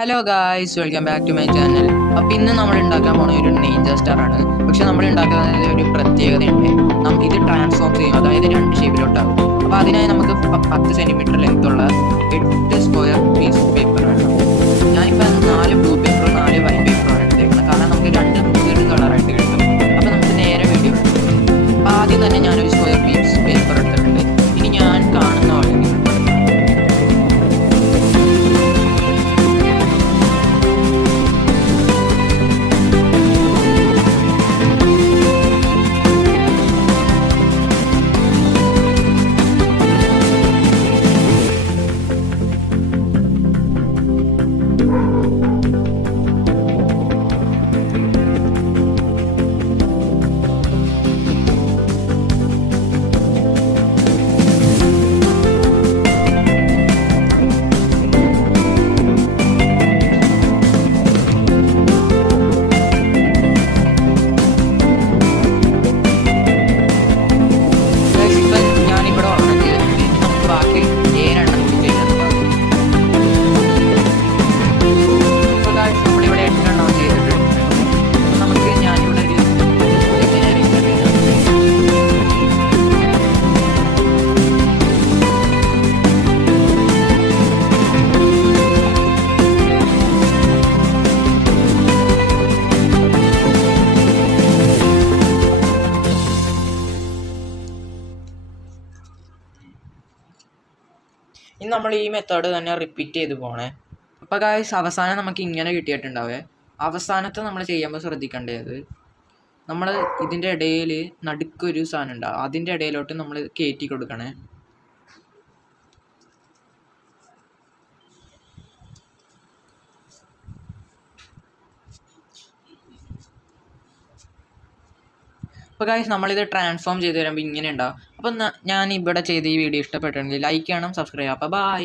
Hello guys, welcome back to my channel. അപ്പോൾ ഇന്ന് നമ്മൾ ഉണ്ടാക്കാൻ പോകുന്ന ഒരു നിഞ്ച സ്റ്റാർ ആണ്. പക്ഷെ നമ്മൾ ഉണ്ടാക്കുന്നതിൽ ഒരു പ്രത്യേകതയുണ്ട്. ഇത് ട്രാൻസ്ഫോം ചെയ്യും, അതായത് രണ്ട് ഷേപ്പിലോട്ടാകും. അപ്പോൾ അതിനായി നമുക്ക് 10 സെൻറ്റിമീറ്റർ ലെങ്ത്തുള്ള 8 സ്ക്വയർ പീസ് പേപ്പർ വേണം. ഞാനിപ്പോൾ 4 ബ്ലൂ പേപ്പറും 4 വൈറ്റ് പേപ്പറുമാണ് എടുത്തേക്കുന്നത്, കാരണം നമുക്ക് രണ്ട് കളറായിട്ട് കിട്ടും. അപ്പോൾ നമുക്ക് നേരെ വീഡിയോ എടുക്കും. അപ്പോൾ ആദ്യം തന്നെ ഞാനൊരു സ്ക്വയർ പീസ് പേപ്പർ എടുത്തിട്ടുണ്ട്. ഇനി ഞാൻ കാണുന്ന പോലെ ഇനി നമ്മൾ ഈ മെത്തേഡ് തന്നെ റിപ്പീറ്റ് ചെയ്ത് പോണേ. അപ്പോൾ ഗായ്സ്, അവസാനം നമുക്ക് ഇങ്ങനെ കിട്ടിയിട്ടുണ്ടാവേ. അവസാനത്തെ നമ്മൾ ചെയ്യുമ്പോൾ ശ്രദ്ധിക്കേണ്ടത്, നമ്മൾ ഇതിൻ്റെ ഇടയിൽ നടുക്കൊരു സാധനം ഉണ്ടാവും, അതിൻ്റെ ഇടയിലോട്ട് നമ്മൾ കയറ്റി കൊടുക്കണേ. അപ്പോൾ ഗായ്സ്, നമ്മളിത് ട്രാൻസ്ഫോം ചെയ്ത് വരുമ്പോൾ ഇങ്ങനെ ഉണ്ടാവും. അപ്പം ഞാൻ ഇവിടെ ചെയ്ത ഈ വീഡിയോ ഇഷ്ടപ്പെട്ടിട്ടുണ്ടെങ്കിൽ ലൈക്ക് ചെയ്യണം, സബ്സ്ക്രൈബ് ചെയ്യാം. അപ്പോൾ ബൈ.